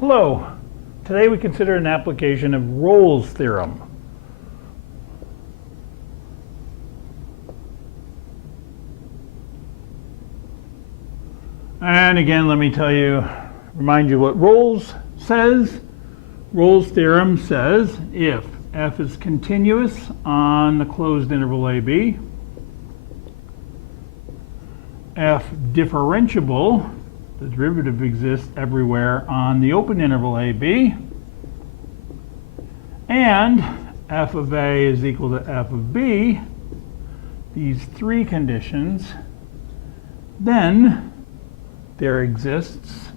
Hello. Today we consider an application of Rolle's theorem. And again, let me remind you what Rolle's says. Rolle's theorem says if f is continuous on the closed interval AB, f differentiable, the derivative exists everywhere on the open interval AB, and f of A is equal to f of B, these three conditions, then there exists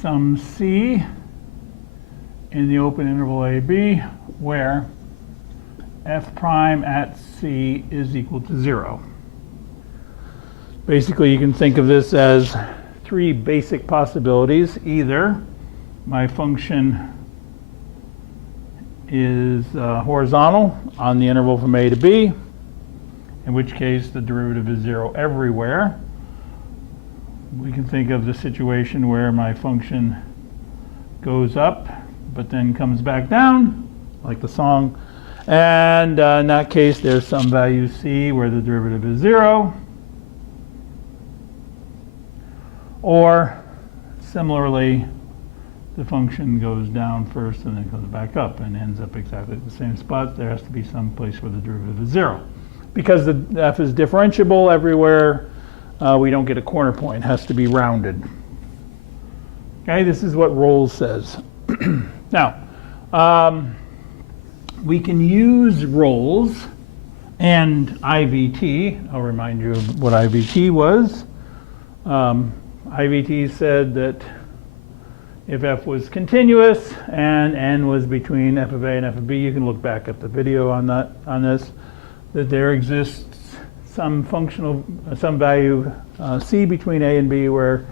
some C in the open interval AB where f prime at C is equal to 0. Basically, you can think of this as three basic possibilities. Either my function is horizontal on the interval from A to B, in which case the derivative is 0 everywhere. We can think of the situation where my function goes up but then comes back down, like the song. And in that case, there's some value C where the derivative is 0. Or similarly, the function goes down first and then goes back up and ends up exactly at the same spot. There has to be some place where the derivative is 0. Because the f is differentiable everywhere, we don't get a corner point. It has to be rounded. Okay, this is what Rolle's says. Now, we can use Rolle's and IVT. I'll remind you of what IVT was. IVT said that if f was continuous and n was between f of A and f of B, you can look back at the video on this, that there exists some value C between A and B where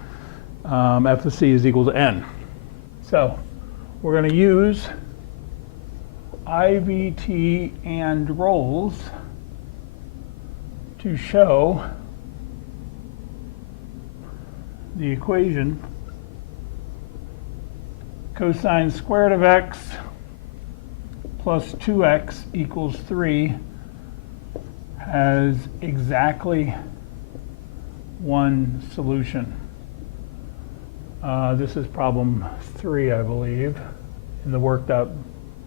f of C is equal to n. So we're going to use IVT and Rolle's to show the equation cosine squared of x plus 2x equals 3 has exactly one solution. This is problem 3, I believe, in the worked out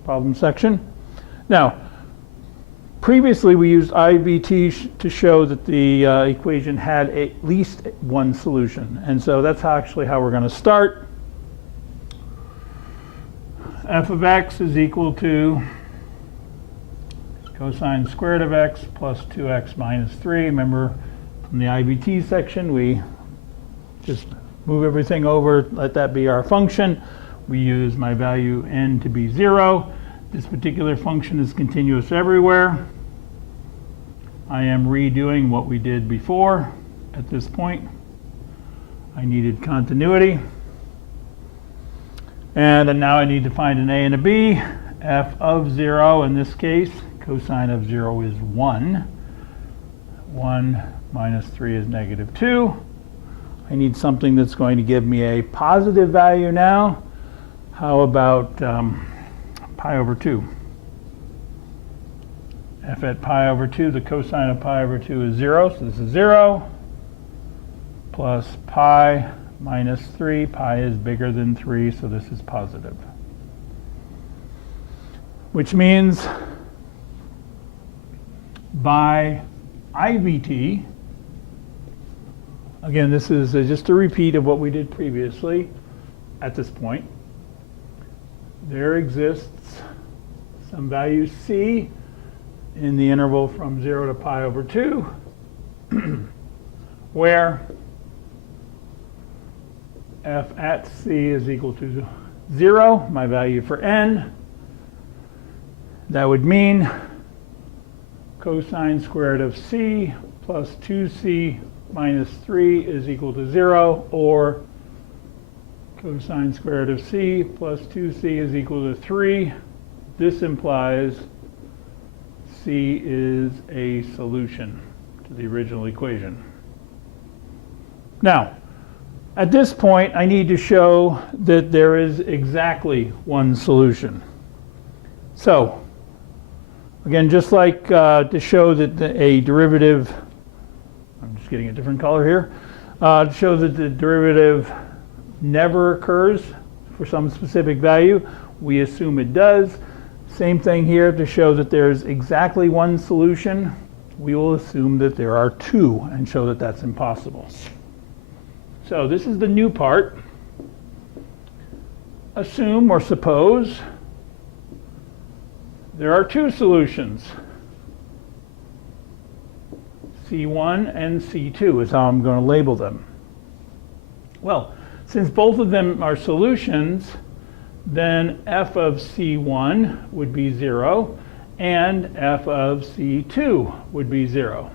problem section. Now, previously we used IVT to show that the equation had at least one solution. And so that's actually how we're going to start. F of x is equal to cosine squared of x plus 2x minus 3. Remember, from the IVT section, we just move everything over, let that be our function. We use my value n to be 0. This particular function is continuous everywhere. I am redoing what we did before at this point. I needed continuity. And now I need to find an A and a B. F of 0, in this case, cosine of 0 is 1. 1 minus 3 is negative 2. I need something that's going to give me a positive value now. How about pi over 2? F at pi over 2, the cosine of pi over 2 is 0, so this is 0, plus pi minus 3. Pi is bigger than 3, so this is positive. Which means by IVT, again, this is just a repeat of what we did previously at this point, there exists some value C in the interval from 0 to pi over 2, where f at C is equal to 0, my value for n. That would mean cosine squared of C plus 2C minus 3 is equal to 0, or cosine squared of C plus 2C is equal to 3. This implies C is a solution to the original equation. Now, At this point, I need to show that there is exactly one solution. So, again, just like to show that a derivative, I'm just getting a different color here, to show that the derivative never occurs for some specific value, we assume it does. Same thing here, to show that there's exactly one solution, we will assume that there are two and show that that's impossible. So this is the new part. Assume or suppose there are two solutions. C1 and C2 is how I'm going to label them. Well, since both of them are solutions, then f of C1 would be 0 and f of C2 would be 0.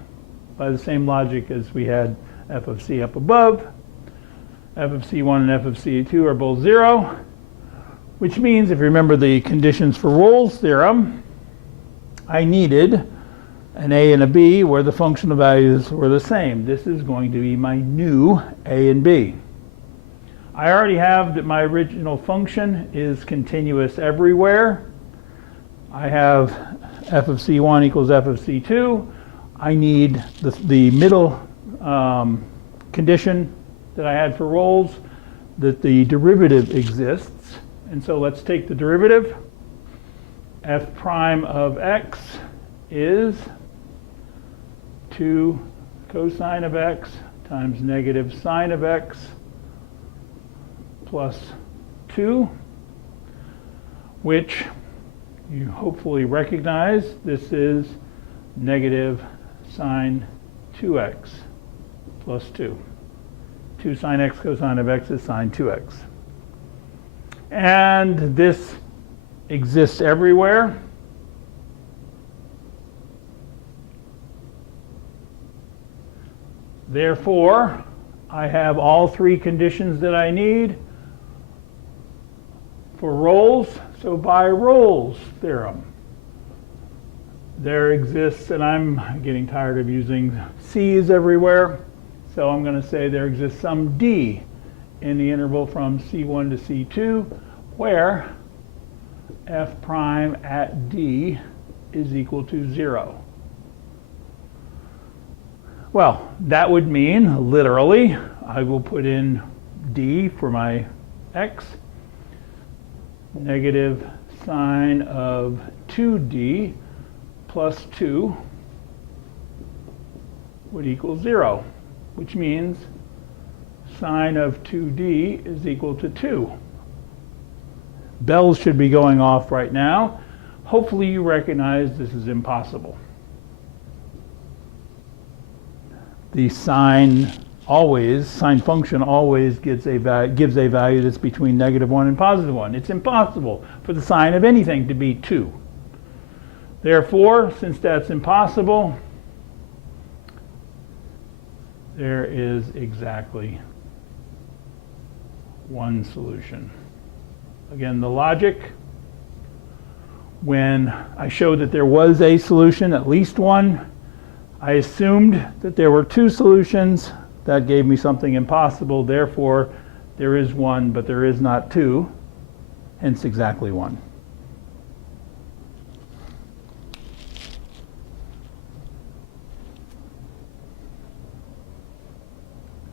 By the same logic as we had f of C up above, f of C1 and f of C2 are both 0, which means, if you remember the conditions for Rolle's theorem, I needed an a and a b where the functional values were the same. This is going to be my new a and b. I already have that my original function is continuous everywhere. I have f of C1 equals f of C2. I need the middle condition that I had for Rolle's, that the derivative exists. And so let's take the derivative. F prime of x is 2 cosine of x times negative sine of x plus 2, which you hopefully recognize. This is negative sine 2x plus 2. 2 sine x cosine of x is sine 2x. And this exists everywhere. Therefore, I have all three conditions that I need for Rolle's. So by Rolle's theorem, there exists, and I'm getting tired of using C's everywhere, so I'm going to say there exists some D in the interval from C1 to C2 where f prime at D is equal to 0. Well, that would mean, literally, I will put in D for my x, negative sine of 2D plus 2 would equal 0, which means sine of 2D is equal to 2. Bells should be going off right now. Hopefully you recognize this is impossible. The sine function always gives a value that's between -1 and +1. It's impossible for the sine of anything to be 2. Therefore, since that's impossible, there is exactly one solution. Again, the logic, when I showed that there was a solution, at least one, I assumed that there were two solutions. That gave me something impossible. Therefore, there is one, but there is not two, hence exactly one.